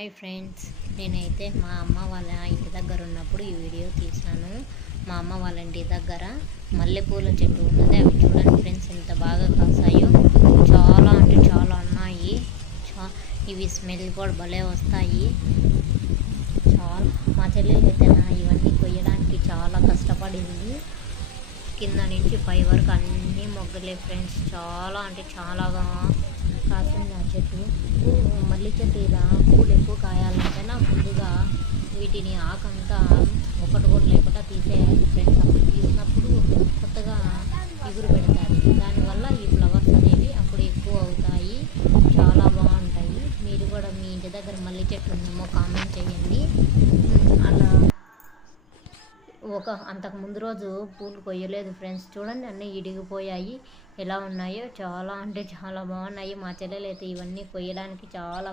Hi friends, నేనైతే మా అమ్మ వాళ్ళ ఇంటి దగ్గర ఉన్నప్పుడు ఈ వీడియో తీసాను. మా అమ్మ వాళ్ళ ఇంటి దగ్గర మల్లెపూల చెట్టు ఉన్నది. అవి చూడండి ఫ్రెండ్స్, ఎంత బాగా కాసాయో. చాలా అంటే చాలా ఉన్నాయి. ఇవి స్మెల్ కూడా భలే వస్తాయి. చాలా మా చెల్లెలు అయితే ఇవన్నీ కొయ్యడానికి చాలా కష్టపడింది. కింద నుంచి పై వరకు అన్నీ మొగ్గలే ఫ్రెండ్స్. చాలా అంటే చాలాగా కాసింది ఆ చెట్టు. మల్లి చెట్టు ఇలా పూలు ఎక్కువ కాయాలంటేనా ముందుగా వీటిని ఆకంతా ఒకటి కూడా లేకుండా తీసేయాలి ఫ్రెండ్స్. అప్పుడు తీసినప్పుడు కొత్తగా ఎగురు పెడతారు. దానివల్ల ఈ ఫ్లవర్స్ అనేవి అప్పుడు ఎక్కువ అవుతాయి. చాలా బాగుంటాయి. మీరు కూడా మీ ఇంటి దగ్గర మల్లి చెట్టు ఉందేమో కామెంట్ చేయండి. అలా అంతకు ముందు రోజు పూలు కొయ్యలేదు ఫ్రెండ్స్. చూడండి, అన్నీ ఇడిగిపోయాయి. ఎలా ఉన్నాయో చాలా అంటే చాలా బాగున్నాయి. మా చెల్లెలు అయితే ఇవన్నీ కొయ్యడానికి చాలా